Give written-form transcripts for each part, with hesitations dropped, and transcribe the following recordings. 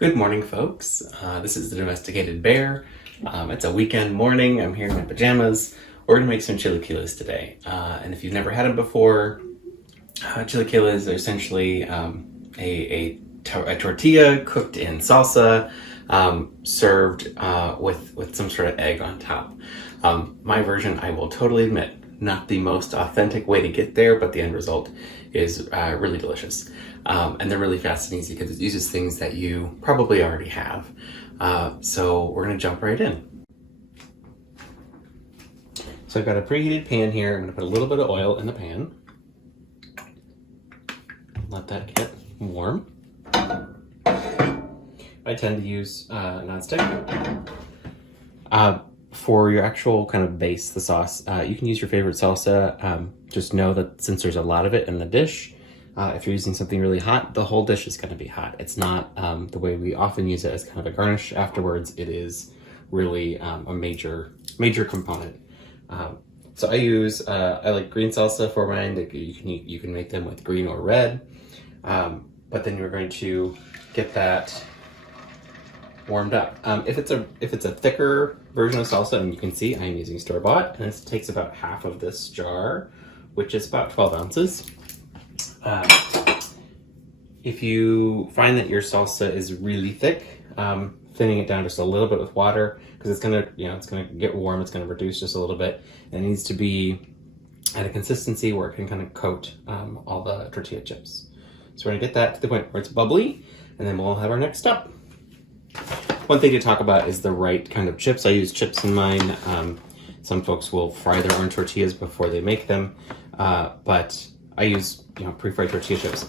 Good morning, folks. This is the Domesticated Bear. It's a weekend morning. I'm here in my pajamas. We're gonna make some chilaquiles today. And if you've never had them before, chilaquiles are essentially a tortilla cooked in salsa, served with some sort of egg on top. My version, I will totally admit, not the most authentic way to get there, but the end result is really delicious. And they're really fast and easy because it uses things that you probably already have. So we're gonna jump right in. So I've got a preheated pan here. I'm gonna put a little bit of oil in the pan. Let that get warm. I tend to use nonstick. For your actual kind of base, the sauce, you can use your favorite salsa. Just know that since there's a lot of it in the dish, if you're using something really hot, the whole dish is going to be hot. It's not the way we often use it as kind of a garnish afterwards. It is really a major component. So I like green salsa for mine. You can make them with green or red, but then you're going to get that warmed up. If it's a thicker version of salsa, and you can see I'm using store-bought, and this takes about half of this jar, which is about 12 ounces. If you find that your salsa is really thick, thinning it down just a little bit with water, because it's gonna get warm, it's gonna reduce just a little bit, and it needs to be at a consistency where it can kind of coat all the tortilla chips. So we're gonna get that to the point where it's bubbly, and then we'll have our next step. One thing to talk about is the right kind of chips. I use chips in mine. Some folks will fry their own tortillas before they make them, but I use pre-fried tortilla chips.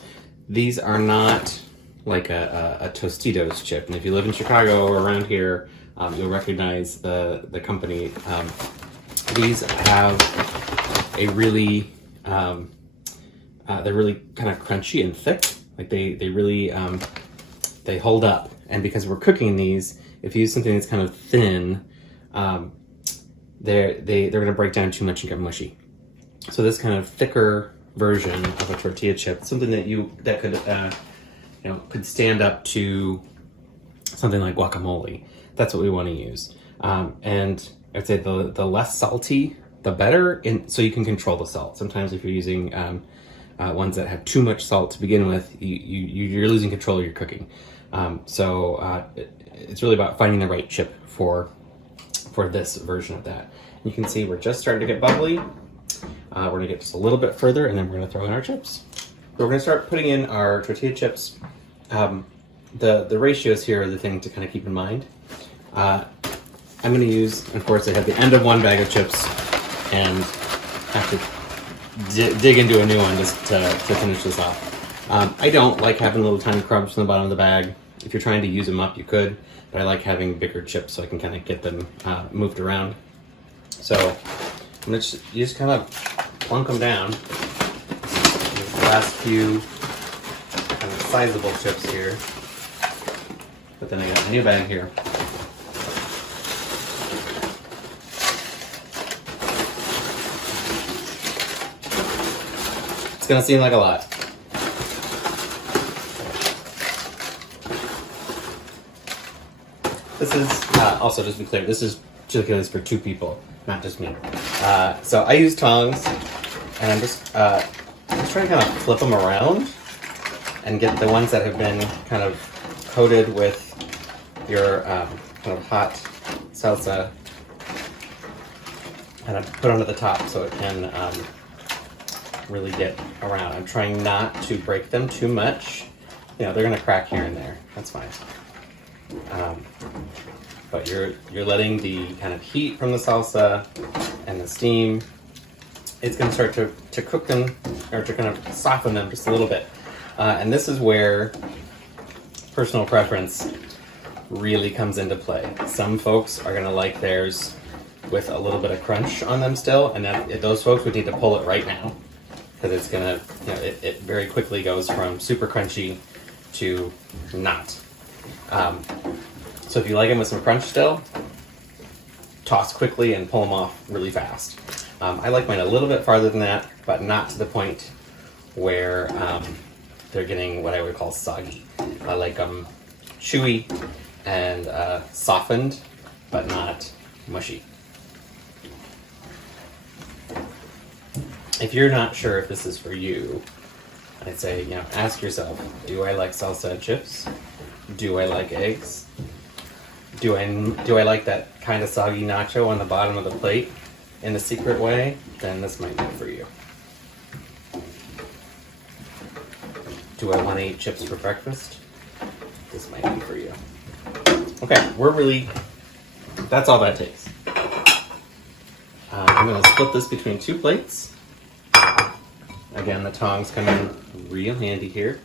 These are not like a Tostitos chip, and if you live in Chicago or around here, you'll recognize the company. These have a really they're really kind of crunchy and thick. Like they really they hold up. And because we're cooking these, if you use something that's kind of thin, they're going to break down too much and get mushy. So this kind of thicker version of a tortilla chip, something that could stand up to something like guacamole. That's what we want to use. And I'd say the less salty, the better. So you can control the salt. Sometimes if you're using ones that have too much salt to begin with, you're losing control of your cooking. So it's really about finding the right chip for this version of that. You can see we're just starting to get bubbly. We're gonna get just a little bit further, and then we're gonna throw in our chips. So we're gonna start putting in our tortilla chips. The ratios here are the thing to kind of keep in mind. I'm gonna use, of course, I have the end of one bag of chips and have to dig into a new one just to finish this off. I don't like having little tiny crumbs from the bottom of the bag. If you're trying to use them up, you could, but I like having bigger chips so I can kind of get them moved around. So you just kind of plunk them down. These last few kind of sizable chips here. But then I got a new bag here. It's gonna seem like a lot. This is, also just to be clear, this is chilaquiles for 2 people, not just me. So I use tongs, and I'm just trying to kind of flip them around and get the ones that have been kind of coated with your kind of hot salsa kind of put onto the top so it can really get around. I'm trying not to break them too much. They're gonna crack here and there. That's fine. But you're letting the kind of heat from the salsa and the steam, it's going to start to cook them, or to kind of soften them just a little bit. And this is where personal preference really comes into play. Some folks are going to like theirs with a little bit of crunch on them still, and those folks would need to pull it right now, because it's going to, it very quickly goes from super crunchy to not. So if you like them with some crunch still, toss quickly and pull them off really fast. I like mine a little bit farther than that, but not to the point where they're getting what I would call soggy. I like them chewy and softened, but not mushy. If you're not sure if this is for you, I'd say, ask yourself, do I like salsa and chips? Do I like eggs? Do I like that kind of soggy nacho on the bottom of the plate in a secret way? Then this might be for you. Do I want to eat chips for breakfast? This might be for you. Okay, that's all that takes. I'm going to split this between 2 plates. Again, the tongs come in real handy here.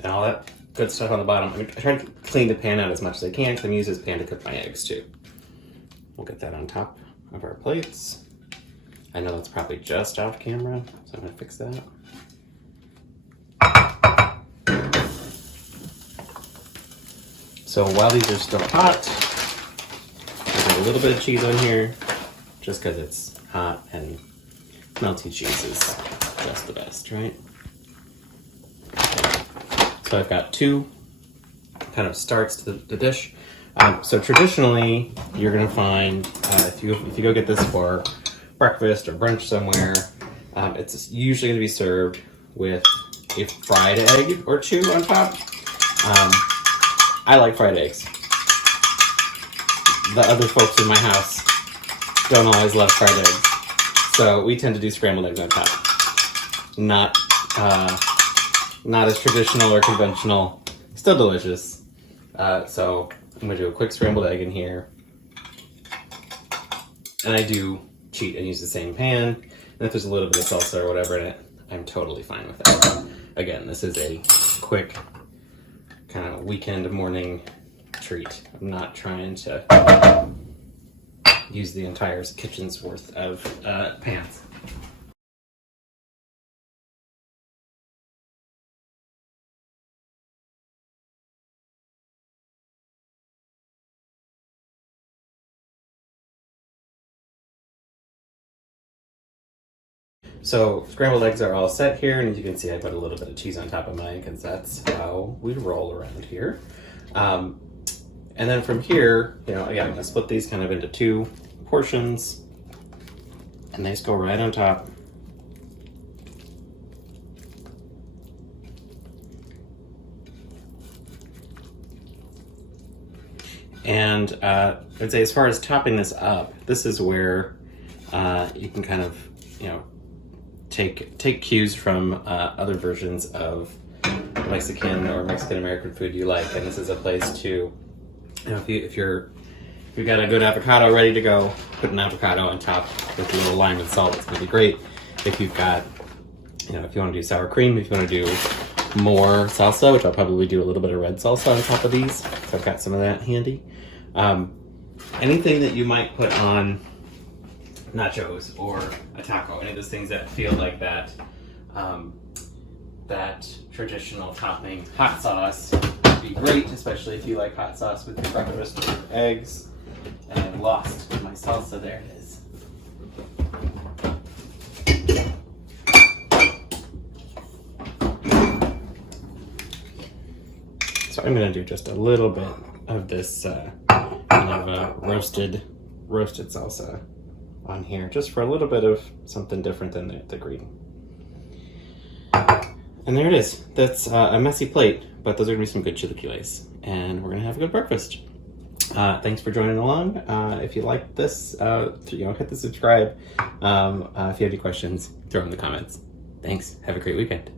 And all that good stuff on the bottom. I try to clean the pan out as much as I can because I'm using this pan to cook my eggs too. We'll get that on top of our plates. I know that's probably just off camera, so I'm gonna fix that. So while these are still hot, there's a little bit of cheese on here, just because it's hot and melty cheese is just the best, right? So I've got 2 kind of starts to the dish. So traditionally, you're gonna find if you go get this for breakfast or brunch somewhere, it's usually gonna be served with a fried egg or 2 on top. I like fried eggs. The other folks in my house don't always love fried eggs, so we tend to do scrambled eggs on top. Not as traditional or conventional, still delicious. So I'm gonna do a quick scrambled egg in here. And I do cheat and use the same pan. And if there's a little bit of salsa or whatever in it, I'm totally fine with that. Again, this is a quick kind of weekend morning treat. I'm not trying to use the entire kitchen's worth of pans. So scrambled eggs are all set here, and as you can see I put a little bit of cheese on top of mine because that's how we roll around here. And then from here, again, I'm gonna split these kind of into 2 portions, and they just go right on top. And I'd say as far as topping this up, this is where you can kind of, take cues from other versions of Mexican or Mexican-American food you like. And this is a place to, if you've got a good avocado ready to go, put an avocado on top with a little lime and salt. It's gonna be great. If you've got, if you want to do sour cream, if you want to do more salsa, which I'll probably do a little bit of red salsa on top of these, so I've got some of that handy. Anything that you might put on nachos or a taco, any of those things that feel like that that traditional topping. Hot sauce would be great, especially if you like hot sauce with your breakfast or your eggs. And I've lost my salsa, there it is. So I'm gonna do just a little bit of this kind of roasted salsa on here, just for a little bit of something different than the green. And there it is. That's a messy plate, but those are gonna be some good chilaquiles, and we're gonna have a good breakfast. Thanks for joining along. If you like this, hit the subscribe. If you have any questions, throw them in the comments. Thanks. Have a great weekend.